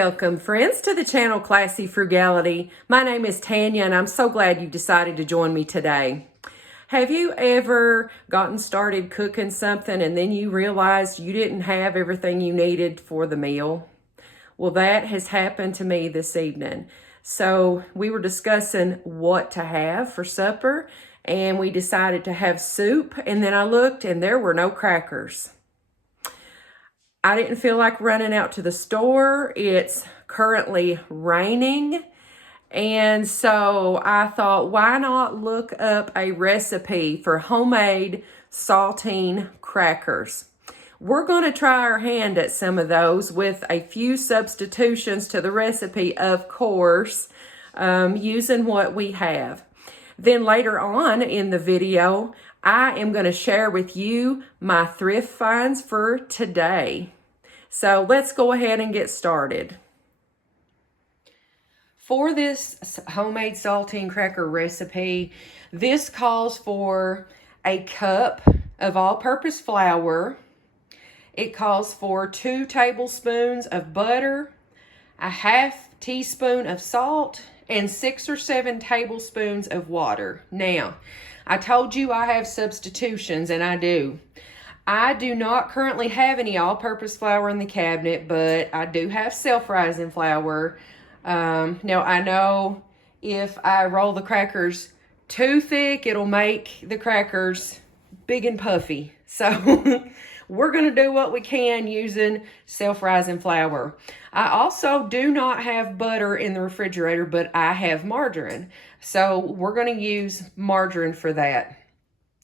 Welcome, friends, to the channel Classy Frugality. My name is Tanya, and I'm so glad you decided to join me today. Have you ever gotten started cooking something and then you realized you didn't have everything you needed for the meal? Well, that has happened to me this evening. So we were discussing what to have for supper, and we decided to have soup, and then I looked and there were no crackers. I didn't feel like running out to the store. It's currently raining. And so I thought, why not look up a recipe for homemade saltine crackers? We're going to try our hand at some of those with a few substitutions to the recipe, of course, using what we have. Then later on in the video, I am going to share with you my thrift finds for today. So let's go ahead and get started. For this homemade saltine cracker recipe, this calls for a cup of all-purpose flour. It calls for 2 tablespoons of butter, a half teaspoon of salt, and 6 or 7 tablespoons of water. Now, I told you I have substitutions, and I do. I do not currently have any all-purpose flour in the cabinet, but I do have self-rising flour. Now, I know if I roll the crackers too thick, it'll make the crackers big and puffy. So we're going to do what we can using self-rising flour. I also do not have butter in the refrigerator, but I have margarine. So we're going to use margarine for that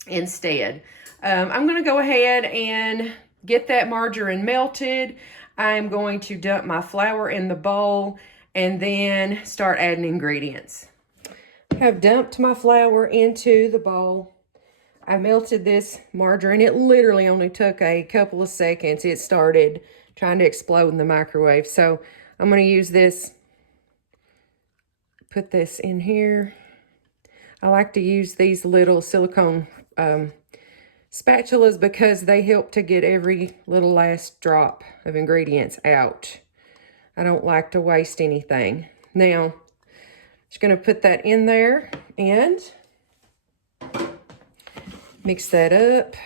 instead. I'm going to go ahead and get that margarine melted. I'm going to dump my flour in the bowl and then start adding ingredients. I've dumped my flour into the bowl. I melted this margarine. It literally only took a couple of seconds. It started trying to explode in the microwave. So I'm going to use this, put this in here. I like to use these little silicone spatulas because they help to get every little last drop of ingredients out. I don't like to waste anything. Now, just going to put that in there and mix that up.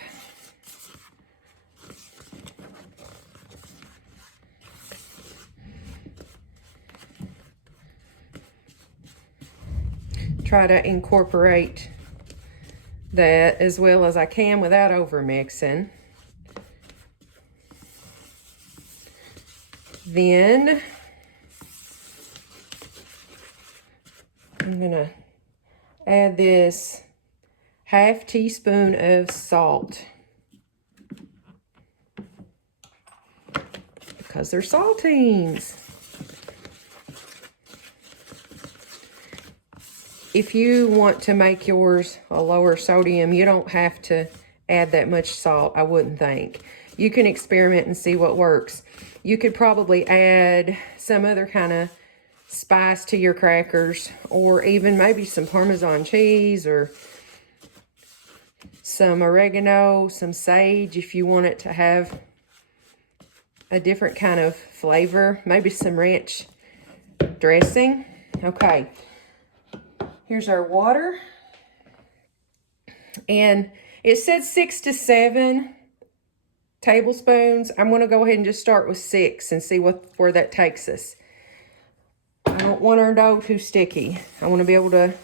Try to incorporate that as well as I can without over mixing. Then I'm gonna add this half teaspoon of salt because they're saltines. If you want to make yours a lower sodium, you don't have to add that much salt, I wouldn't think. You can experiment and see what works. You could probably add some other kind of spice to your crackers, or even maybe some Parmesan cheese or some oregano, some sage if you want it to have a different kind of flavor, maybe some ranch dressing. Okay. Here's our water. And it said 6 to 7 tablespoons. I'm going to go ahead and just start with 6 and see where that takes us. I don't want our dough too sticky. I want to be able to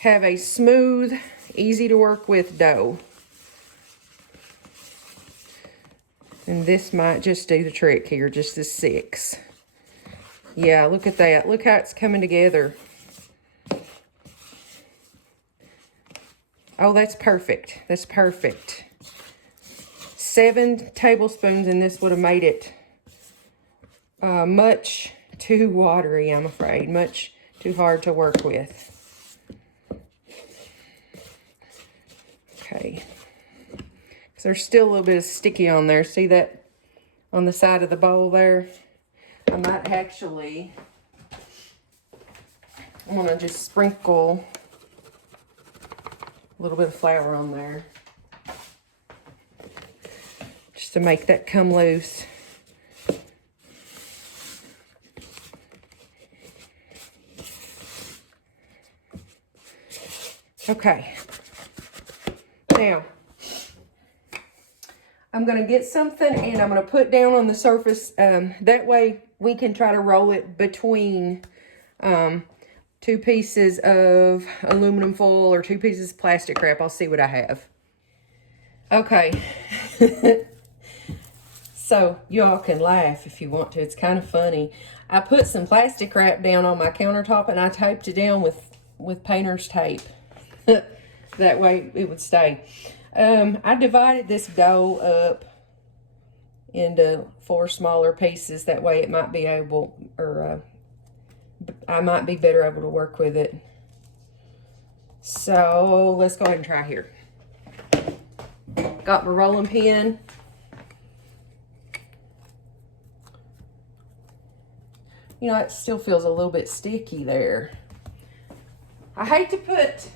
have a smooth, easy to work with dough. And this might just do the trick here, just the 6. Yeah, look at that. Look how it's coming together. Oh, that's perfect. That's perfect. 7 tablespoons, and this would have made it much too watery, I'm afraid. Much too hard to work with. Okay. So there's still a little bit of sticky on there. See that on the side of the bowl there? I might actually, I'm going to just sprinkle a little bit of flour on there just to make that come loose. Okay. Now, I'm going to get something and I'm going to put down on the surface. That way we can try to roll it between 2 pieces of aluminum foil or 2 pieces of plastic wrap. I'll see what I have. Okay. So y'all can laugh if you want to. It's kind of funny. I put some plastic wrap down on my countertop and I taped it down with painter's tape. That way it would stay. I divided this dough up into 4 smaller pieces. That way it might be able, or I might be better able to work with it. So let's go ahead and try here. Got my rolling pin. You know, it still feels a little bit sticky there. I hate to put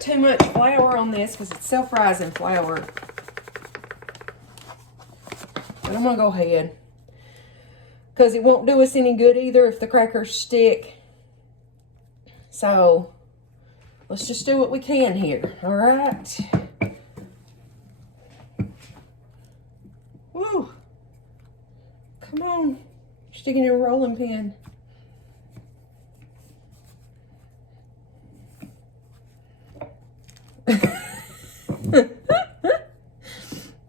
too much flour on this because it's self-rising flour. But I'm gonna go ahead because it won't do us any good either if the crackers stick. So let's just do what we can here. All right. Woo. Come on. Sticking your rolling pin.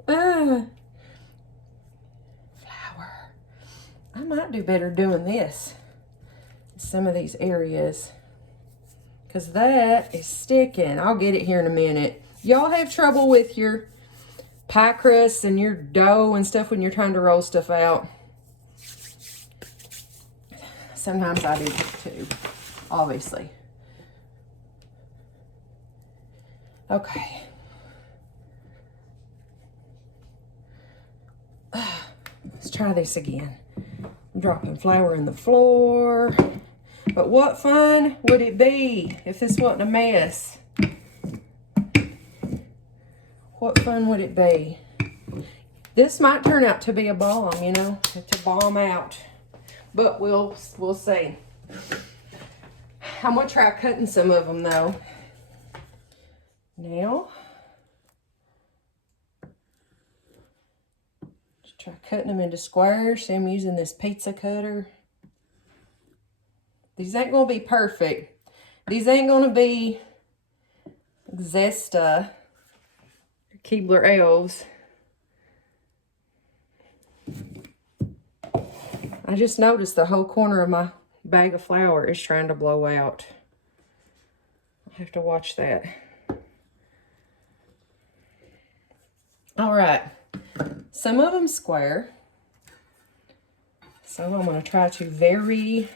Flour. I might do better doing this in some of these areas because that is sticking. I'll get it here in a minute. Y'all have trouble with your pie crusts and your dough and stuff when you're trying to roll stuff out? Sometimes I do too, obviously. Okay. Let's try this again. I'm dropping flour in the floor. But what fun would it be if this wasn't a mess? What fun would it be? This might turn out to be a bomb, you know, to bomb out. But we'll see. I'm gonna try cutting some of them though. Now, just try cutting them into squares. See, I'm using this pizza cutter. These ain't gonna be perfect. These ain't gonna be Zesta Keebler elves. I just noticed the whole corner of my bag of flour is trying to blow out. I have to watch that. All right, some of them square. So I'm going to try to very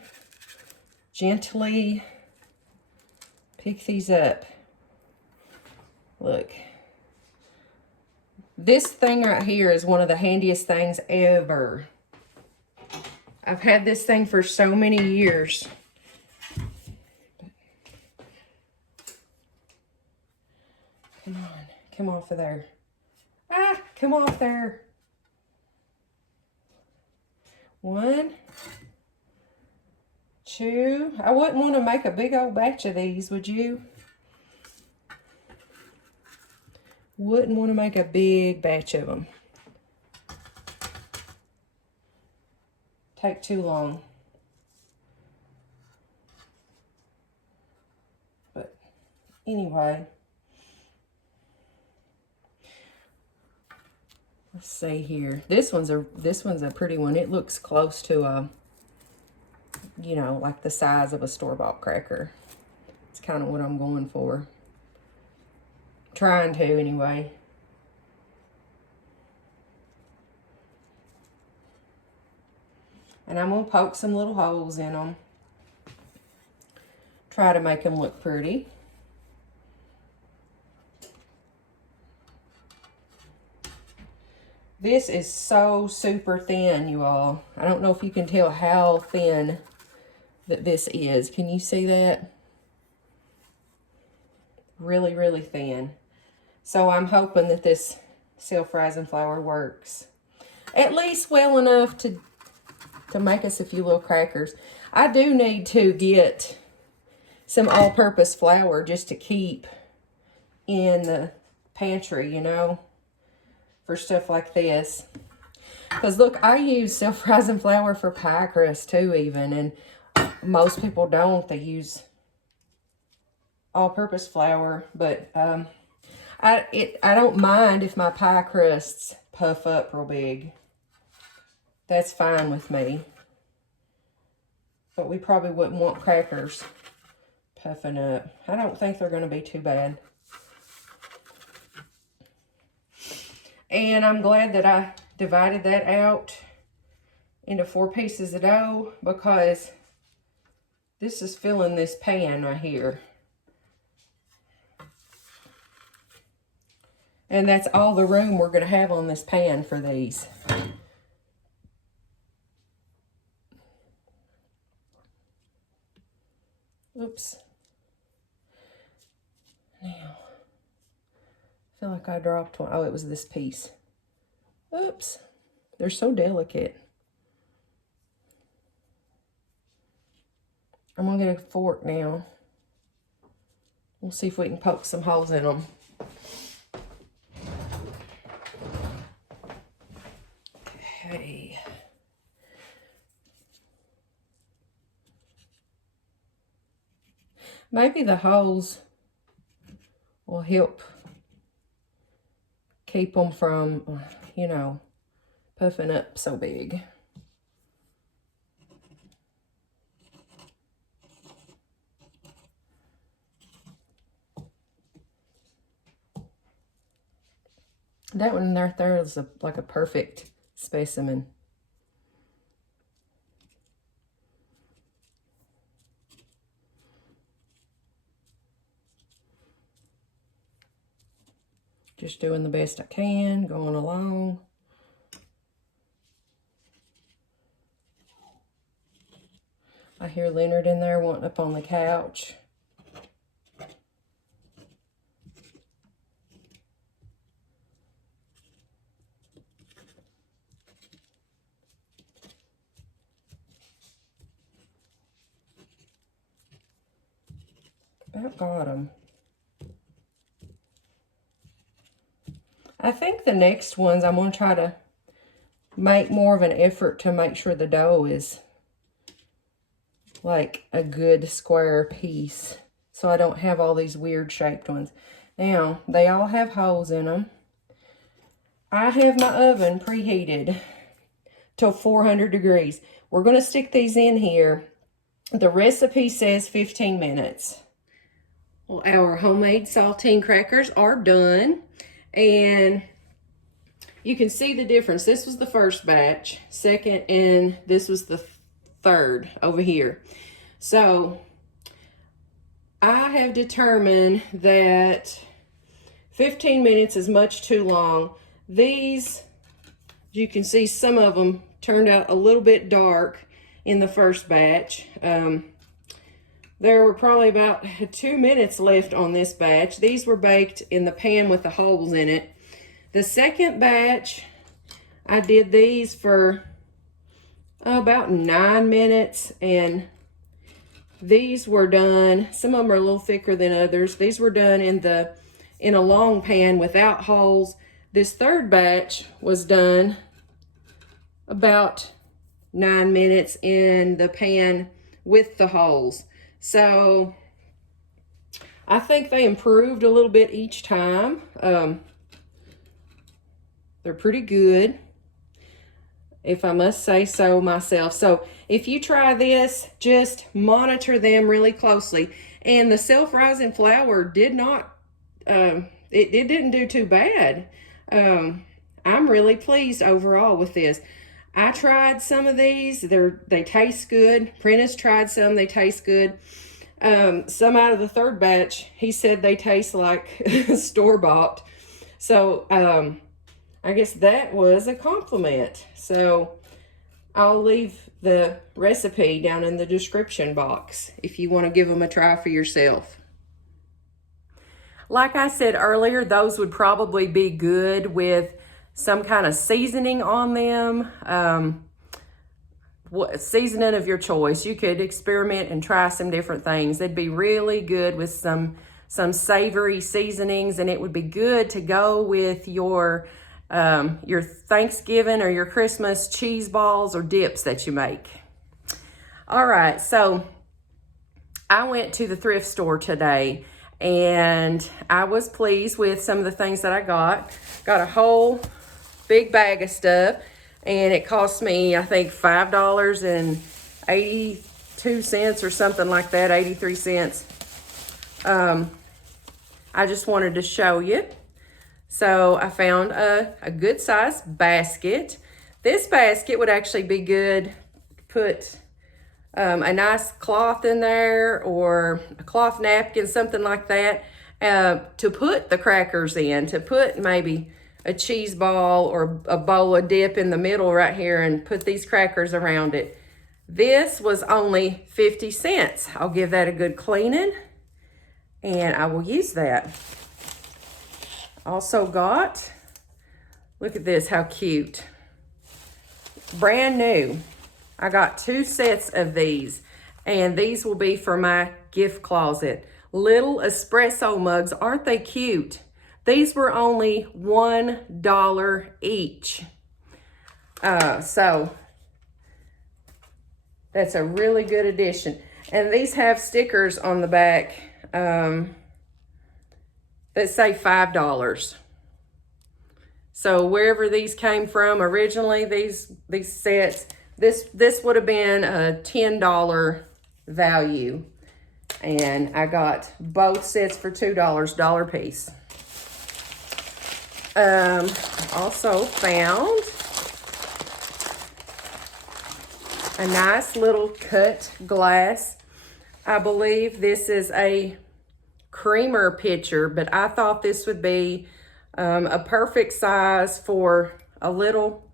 gently pick these up. Look. This thing right here is one of the handiest things ever. I've had this thing for so many years. Come on, come off of there. Ah, come off there. 1, 2. I wouldn't want to make a big old batch of these, would you? Wouldn't want to make a big batch of them. Take too long. But anyway, let's see here. This one's a pretty one. It looks close to a, you know, like the size of a store-bought cracker. It's kind of what I'm going for. Trying to anyway. And I'm going to poke some little holes in them. Try to make them look pretty. This is so super thin, you all. I don't know if you can tell how thin that this is. Can you see that? Really, really thin. So I'm hoping that this self-rising flour works. At least well enough to make us a few little crackers. I do need to get some all-purpose flour just to keep in the pantry, you know, for stuff like this. Because look, I use self-rising flour for pie crust too even, and most people don't. They use all-purpose flour, but I don't mind if my pie crusts puff up real big. That's fine with me. But we probably wouldn't want crackers puffing up. I don't think they're going to be too bad. And I'm glad that I divided that out into 4 pieces of dough, because this is filling this pan right here. And that's all the room we're going to have on this pan for these. Oops. Now, I feel like I dropped one. Oh, it was this piece. Oops. They're so delicate. I'm going to get a fork now. We'll see if we can poke some holes in them. Okay. Maybe the holes will help keep them from, you know, puffing up so big. That one right there is like a perfect specimen. Just doing the best I can, going along. I hear Leonard in there wanting up on the couch. About got him. I think the next ones I'm going to try to make more of an effort to make sure the dough is like a good square piece, so I don't have all these weird shaped ones. Now, they all have holes in them. I have my oven preheated to 400 degrees. We're going to stick these in here. The recipe says 15 minutes. Well, our homemade saltine crackers are done, and you can see the difference. This was the first batch, second, and this was the third over here. So I have determined that 15 minutes is much too long. These, you can see some of them turned out a little bit dark in the first batch. There were probably about 2 minutes left on this batch. These were baked in the pan with the holes in it. The second batch, I did these for about 9 minutes, and these were done, some of them are a little thicker than others. These were done in a long pan without holes. This third batch was done about 9 minutes in the pan with the holes. So I think they improved a little bit each time. They're pretty good, if I must say so myself. So if you try this, just monitor them really closely. And the self-rising flour did not, it didn't do too bad. I'm really pleased overall with this. I tried some of these. They taste good. Prentice tried some. They taste good. Some out of the third batch, he said they taste like store-bought. So I guess that was a compliment. So I'll leave the recipe down in the description box if you want to give them a try for yourself. Like I said earlier, those would probably be good with some kind of seasoning on them. seasoning of your choice. You could experiment and try some different things. It'd be really good with some savory seasonings, and it would be good to go with your Thanksgiving or your Christmas cheese balls or dips that you make. All right, so I went to the thrift store today, and I was pleased with some of the things that I got. Got a whole big bag of stuff, and it cost me, I think, $5.82 or something like that, 83 cents. I just wanted to show you. So I found a good sized basket. This basket would actually be good to put a nice cloth in there, or a cloth napkin, something like that, to put the crackers in, to put maybe a cheese ball or a bowl of dip in the middle right here and put these crackers around it. This was only 50 cents. I'll give that a good cleaning, and I will use that. Also got, look at this, how cute. Brand new. I got 2 sets of these, and these will be for my gift closet. Little espresso mugs, aren't they cute? These were only $1 each. So that's a really good addition. And these have stickers on the back that say $5. So wherever these came from originally, these sets, this would have been a $10 value. And I got both sets for $2, $1 piece. Also found a nice little cut glass. I believe this is a creamer pitcher, but I thought this would be a perfect size for a little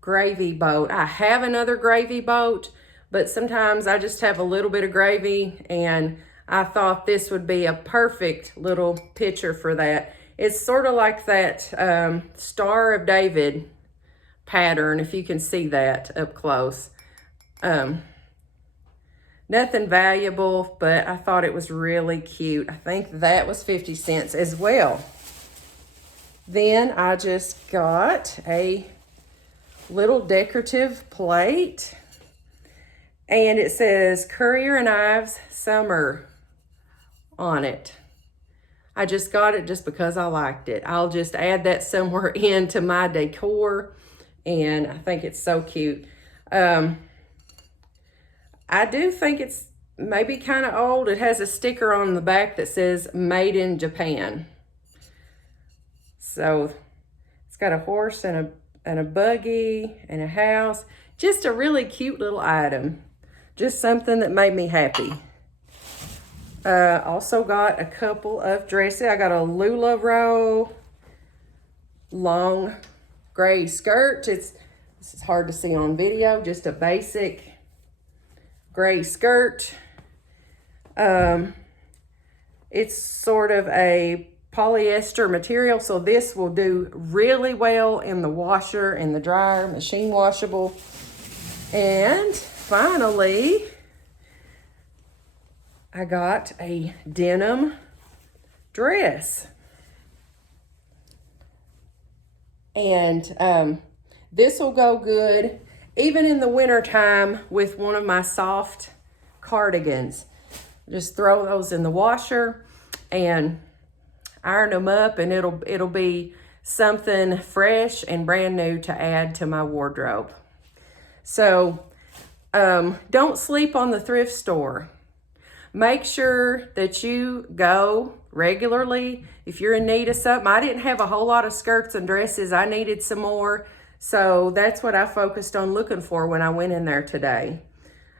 gravy boat. I have another gravy boat, but sometimes I just have a little bit of gravy, and I thought this would be a perfect little pitcher for that. It's sort of like that Star of David pattern, if you can see that up close. Nothing valuable, but I thought it was really cute. I think that was 50 cents as well. Then I just got a little decorative plate, and it says Currier and Ives Summer on it. I just got it just because I liked it. I'll just add that somewhere into my decor, and I think it's so cute. I do think it's maybe kind of old. It has a sticker on the back that says Made in Japan. So it's got a horse and a buggy and a house. Just a really cute little item. Just something that made me happy. Also got a couple of dresses. I got a LuLaRoe long gray skirt. This is hard to see on video. Just a basic gray skirt. It's sort of a polyester material, so this will do really well in the washer and the dryer, machine washable. And finally, I got a denim dress. And this will go good even in the winter time with one of my soft cardigans. Just throw those in the washer and iron them up, and it'll be something fresh and brand new to add to my wardrobe. So don't sleep on the thrift store. Make sure that you go regularly if you're in need of something. I didn't have a whole lot of skirts and dresses. I needed some more. So that's what I focused on looking for when I went in there today.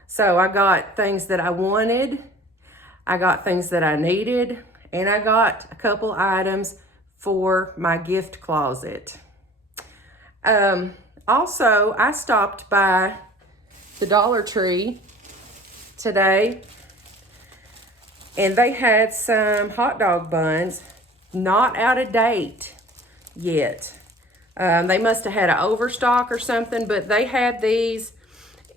So I got things that I wanted, I got things that I needed, and I got a couple items for my gift closet. Also, I stopped by the Dollar Tree today, and they had some hot dog buns, not out of date yet. They must have had an overstock or something, but they had these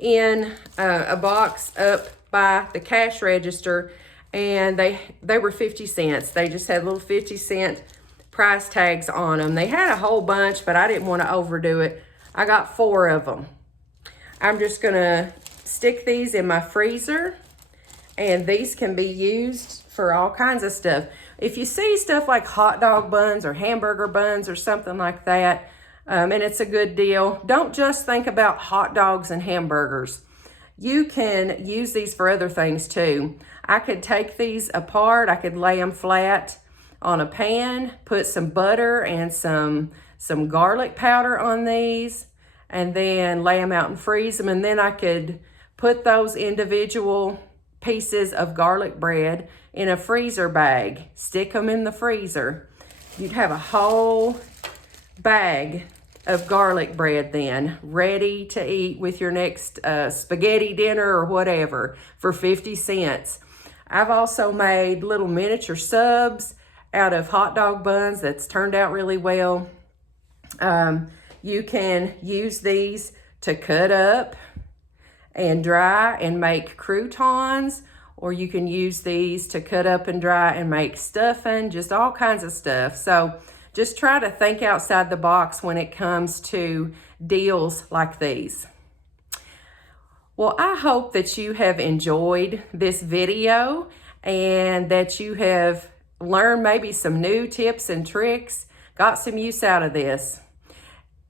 in a box up by the cash register, and they were 50 cents. They just had little 50-cent price tags on them. They had a whole bunch, but I didn't want to overdo it. I got 4 of them. I'm just gonna stick these in my freezer, and these can be used for all kinds of stuff. If you see stuff like hot dog buns or hamburger buns or something like that, and it's a good deal, don't just think about hot dogs and hamburgers. You can use these for other things too. I could take these apart, I could lay them flat on a pan, put some butter and some garlic powder on these, and then lay them out and freeze them, and then I could put those individual pieces of garlic bread in a freezer bag, stick them in the freezer. You'd have a whole bag of garlic bread then, ready to eat with your next spaghetti dinner or whatever for 50 cents. I've also made little miniature subs out of hot dog buns that's turned out really well. You can use these to cut up and dry and make croutons, or you can use these to cut up and dry and make stuffing, just all kinds of stuff. So just try to think outside the box when it comes to deals like these. Well, I hope that you have enjoyed this video and that you have learned maybe some new tips and tricks, got some use out of this.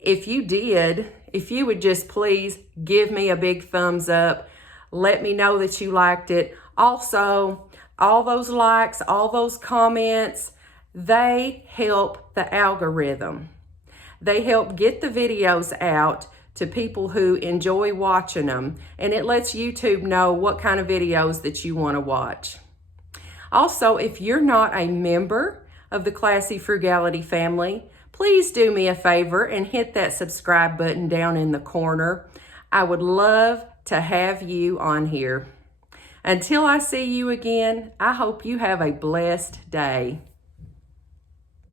If you did, if you would just please give me a big thumbs up, let me know that you liked it. Also, all those likes, all those comments, they help the algorithm. They help get the videos out to people who enjoy watching them, and it lets YouTube know what kind of videos that you want to watch. Also, if you're not a member of the Classy Frugality family, please do me a favor and hit that subscribe button down in the corner. I would love to have you on here. Until I see you again, I hope you have a blessed day.